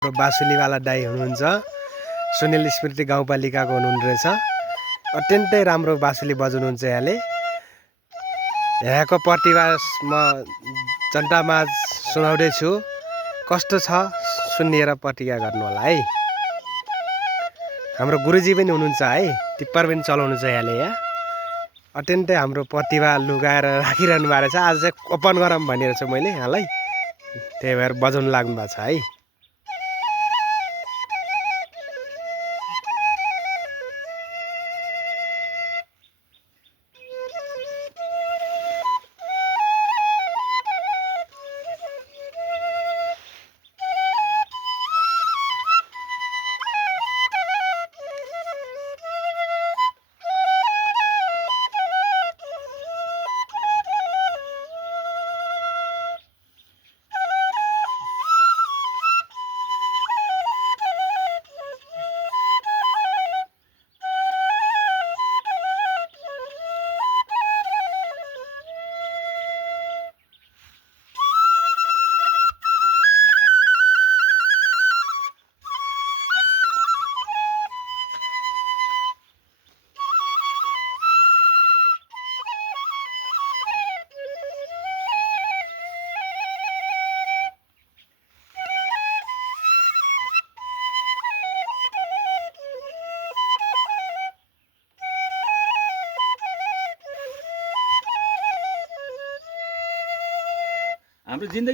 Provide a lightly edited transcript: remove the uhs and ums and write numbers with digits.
बासुलीवाला दाई हुनुहुन्छ, सुनिल स्मृति गाउँपालिकाको हुनुहुँदो रहेछ। अत्यन्तै राम्रो बासुली बजाउनुहुन्छ यहाँले। यहाँको प्रतिभा म जनतामाझ सुनाउँदैछु, कस्तो छ सुनिएर प्रतिज्ञा गर्नु होला है। हाम्रो गुरुजी पनि हुनुहुन्छ है, टिप्पर पनि चलाउनुहुन्छ यहाँले। यहाँ अत्यन्तै हाम्रो प्रतिभा लुगाएर राखिरहनु भएको रहेछ। आज चाहिँ ओपन गरौँ भनिरहेको छु मैले यहाँलाई, त्यही भएर बजाउनु लाग्नु भएको छ है। हाम्रो जिन्दगी